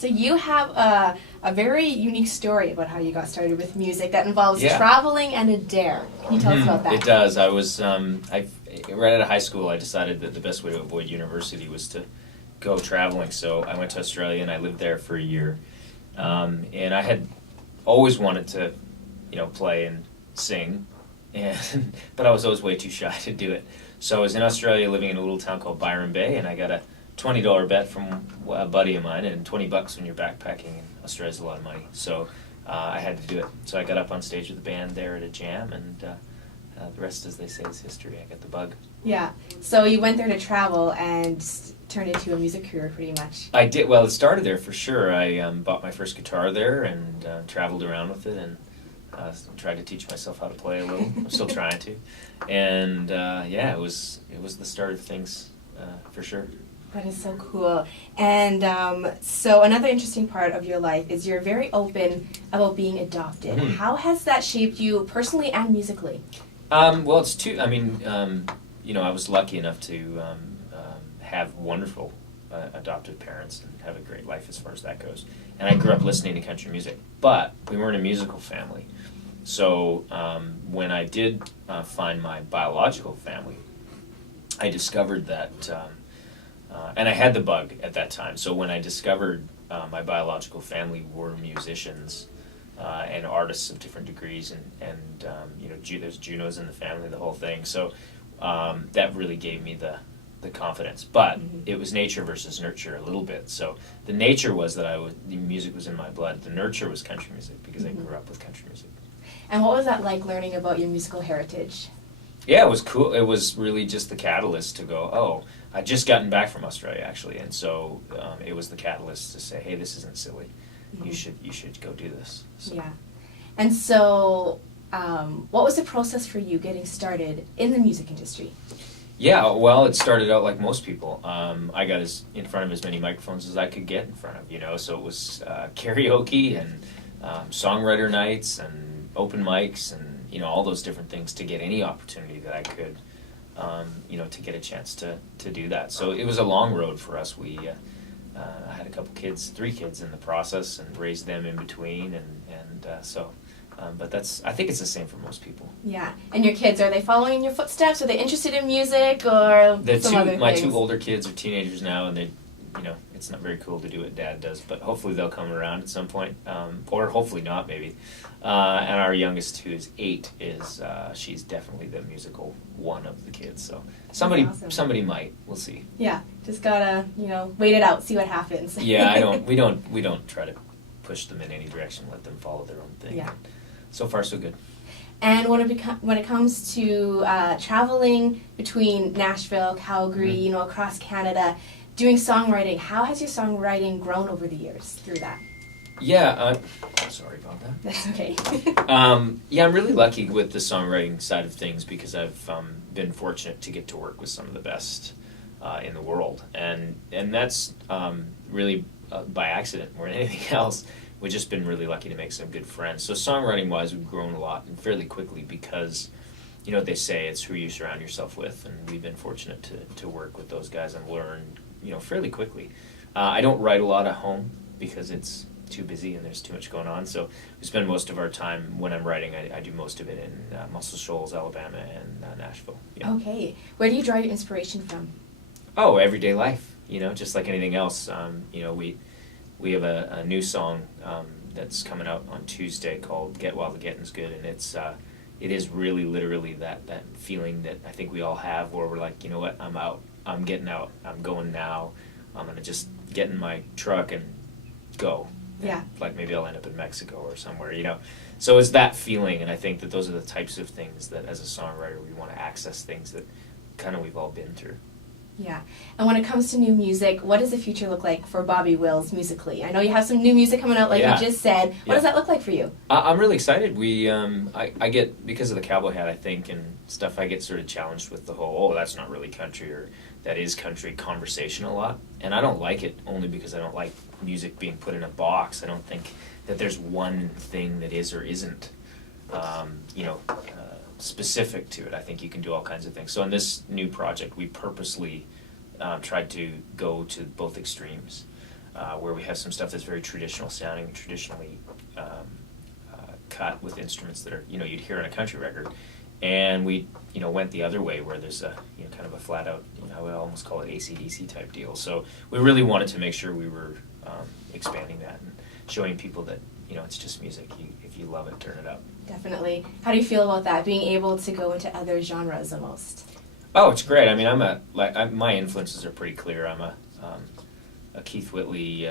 So you have a very unique story about how you got started with music that involves Yeah. traveling and a dare. Can you tell us about that? It does. I was right out of high school. I decided that the best way to avoid university was to go traveling. So I went to Australia and I lived there for a year. And I had always wanted to, play and sing, but I was always way too shy to do it. So I was in Australia living in a little town called Byron Bay, and I got a $20 bet from a buddy of mine, and $20 when you're backpacking in Australia is a lot of money. So I had to do it. So I got up on stage with the band there at a jam, and the rest, as they say, is history. I got the bug. Yeah. So you went there to travel and turned into a music career pretty much. I did. Well, it started there for sure. I bought my first guitar there and traveled around with it and tried to teach myself how to play a little. I'm still trying to. And it was the start of things for sure. That is so cool. And so another interesting part of your life is you're very open about being adopted. Mm-hmm. How has that shaped you personally and musically? Well, it's two. I mean, I was lucky enough to have wonderful adoptive parents and have a great life as far as that goes. And I grew up listening to country music, but we weren't a musical family. So when I did find my biological family, I discovered that, and I had the bug at that time. So when I discovered my biological family were musicians and artists of different degrees, and there's Junos in the family, the whole thing. So that really gave me the confidence, but it was nature versus nurture a little bit. So the nature was that the music was in my blood. The nurture was country music because I grew up with country music. And what was that like, learning about your musical heritage? Yeah, it was cool. It was really just the catalyst to go, oh, I'd just gotten back from Australia actually, and so it was the catalyst to say, hey, this isn't silly. You should go do this. So. Yeah. And so what was the process for you getting started in the music industry? Yeah, well, it started out like most people. I got in front of as many microphones as I could get in front of, so it was karaoke and songwriter nights and open mics and, all those different things to get any opportunity that I could, to get a chance to do that. So it was a long road for us. I had a couple kids, 3 kids in the process, and raised them in between, but I think it's the same for most people. Yeah. And your kids, are they following in your footsteps? Are they interested in music or other things? My 2 older kids are teenagers now, and they, it's not very cool to do what Dad does, but hopefully they'll come around at some point, or hopefully not, maybe. And our youngest, who is 8, she's definitely the musical one of the kids. So somebody might. We'll see. Yeah, just gotta wait it out, see what happens. Yeah, we don't try to push them in any direction. Let them follow their own thing. Yeah. So far, so good. And when it comes to traveling between Nashville, Calgary, across Canada, doing songwriting, how has your songwriting grown over the years through that? Yeah, sorry about that. That's okay. I'm really lucky with the songwriting side of things because I've been fortunate to get to work with some of the best in the world, and that's really by accident more than anything else. We've just been really lucky to make some good friends. So songwriting-wise, we've grown a lot and fairly quickly because, what they say, it's who you surround yourself with, and we've been fortunate to work with those guys and learn, fairly quickly. I don't write a lot at home because it's too busy and there's too much going on, so we spend most of our time when I'm writing. I do most of it in Muscle Shoals, Alabama, and Nashville. Yeah. Okay. Where do you draw your inspiration from? Oh, everyday life, just like anything else. We have a new song that's coming out on Tuesday called Get While the Getting's Good, and it is really literally that feeling that I think we all have where we're like, you know what, I'm out, I'm getting out, I'm going now, I'm going to just get in my truck and go. Yeah. Like maybe I'll end up in Mexico or somewhere, So it's that feeling, and I think that those are the types of things that as a songwriter we want to access, things that kind of we've all been through. Yeah. And when it comes to new music, what does the future look like for Bobby Wills musically? I know you have some new music coming out, like you just said. What does that look like for you? I'm really excited. I get, because of the cowboy hat, I think, and stuff, I get sort of challenged with the whole, that's not really country, or that is country conversation a lot. And I don't like it only because I don't like music being put in a box. I don't think that there's one thing that is or isn't, specific to it. I think you can do all kinds of things. So in this new project, we purposely tried to go to both extremes. where we have some stuff that's very traditional sounding, traditionally cut with instruments that are, you'd hear on a country record. And we, went the other way where there's a, kind of a flat out, I would almost call it AC/DC type deal. So we really wanted to make sure we were expanding that and showing people that, it's just music. If you love it, turn it up. Definitely. How do you feel about that, being able to go into other genres almost? Oh, it's great. I mean, my influences are pretty clear. I'm a Keith Whitley,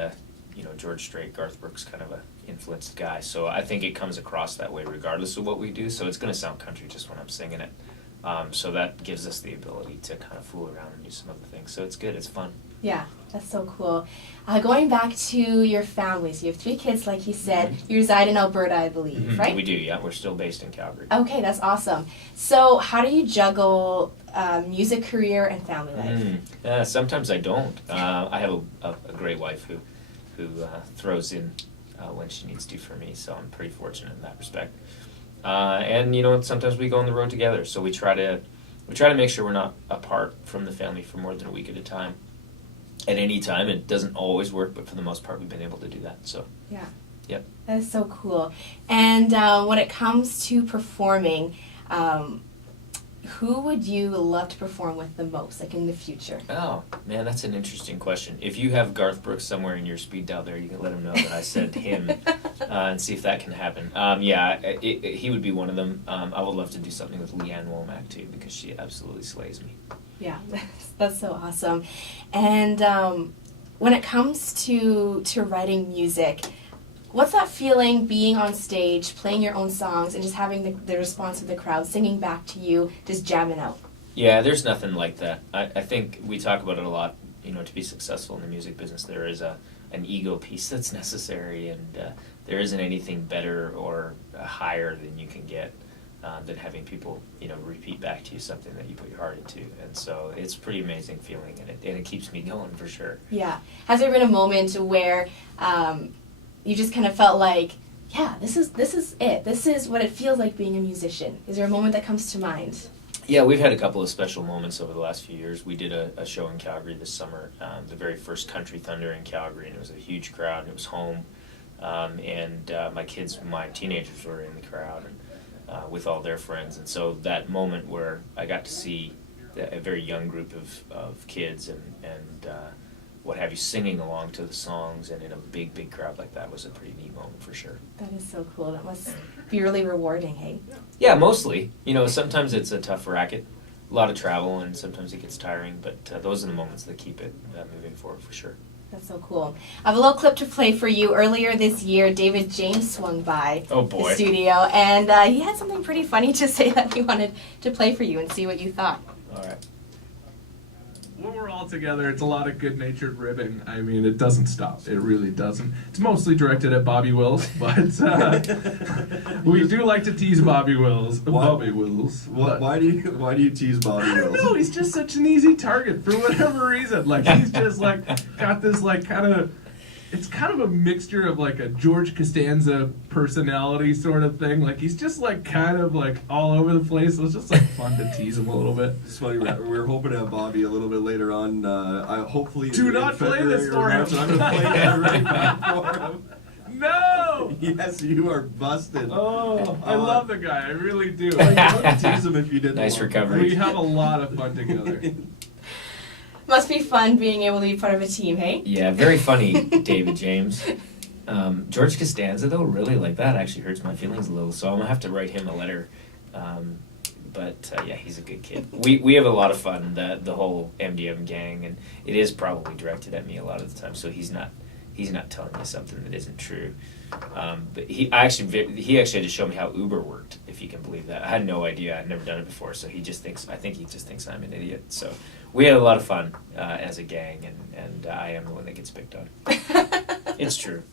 George Strait, Garth Brooks kind of a influenced guy. So I think it comes across that way regardless of what we do. So it's going to sound country just when I'm singing it. So that gives us the ability to kind of fool around and do some other things. So it's good. It's fun. Yeah, that's so cool. Going back to your family, so you have 3 kids, like you said. You reside in Alberta, I believe, right? We do, yeah. We're still based in Calgary. Okay, that's awesome. So how do you juggle music career and family life? Sometimes I don't. I have a great wife who throws in when she needs to for me, so I'm pretty fortunate in that respect. And sometimes we go on the road together, so we try to make sure we're not apart from the family for more than a week at a time. At any time, it doesn't always work, but for the most part, we've been able to do that. So yeah, yep, that is so cool. And when it comes to performing, who would you love to perform with the most, like in the future? Oh man, that's an interesting question. If you have Garth Brooks somewhere in your speed dial there, you can let him know that I said him, and see if that can happen. He would be one of them. I would love to do something with Leanne Womack too, because she absolutely slays me. Yeah, that's so awesome. And when it comes to writing music, what's that feeling being on stage, playing your own songs, and just having the response of the crowd singing back to you, just jamming out? Yeah, there's nothing like that. I think we talk about it a lot. To be successful in the music business, there is an ego piece that's necessary, and there isn't anything better or higher than you can get than having people, repeat back to you something that you put your heart into. And so it's a pretty amazing feeling, and it keeps me going for sure. Yeah. Has there been a moment where you just kind of felt like, yeah, this is it. This is what it feels like being a musician? Is there a moment that comes to mind? Yeah, we've had a couple of special moments over the last few years. We did a show in Calgary this summer, the very first Country Thunder in Calgary, and it was a huge crowd, and it was home. And my teenagers were in the crowd, and with all their friends. And so that moment where I got to see a very young group of kids and what have you singing along to the songs, and in a big crowd like that was a pretty neat moment for sure. That is so cool. That must be really rewarding, hey? Yeah, mostly. Sometimes it's a tough racket, a lot of travel, and sometimes it gets tiring, but those are the moments that keep it moving forward for sure. That's so cool. I have a little clip to play for you. Earlier this year, David James swung by the studio, and he had something pretty funny to say that he wanted to play for you and see what you thought. All right. When we're all together, it's a lot of good-natured ribbing. I mean, it doesn't stop. It really doesn't. It's mostly directed at Bobby Wills, but we do like to tease Bobby Wills. Bobby Wills. Why do you tease Bobby Wills? I don't know. He's just such an easy target for whatever reason. Like, he's just got this it's kind of a mixture of a George Costanza personality sort of thing. Like, he's just kind of all over the place. So it's just fun to tease him a little bit. It's funny. We're hoping to have Bobby a little bit later on. Hopefully, do not play this for him. I'm going to play that right back for him. No! Yes, you are busted. Oh, I love the guy. I really do. I would tease him if you didn't. Nice recovery. We have a lot of fun together. Must be fun being able to be part of a team, hey? Yeah, very funny, David James. George Costanza, though, really that actually hurts my feelings a little, so I'm going to have to write him a letter. But yeah, he's a good kid. We have a lot of fun, the whole MDM gang, and it is probably directed at me a lot of the time, so he's not telling me something that isn't true. But he actually had to show me how Uber worked, if you can believe that. I had no idea. I'd never done it before, so I think he just thinks I'm an idiot. So we had a lot of fun as a gang, and I am the one that gets picked on. It's true.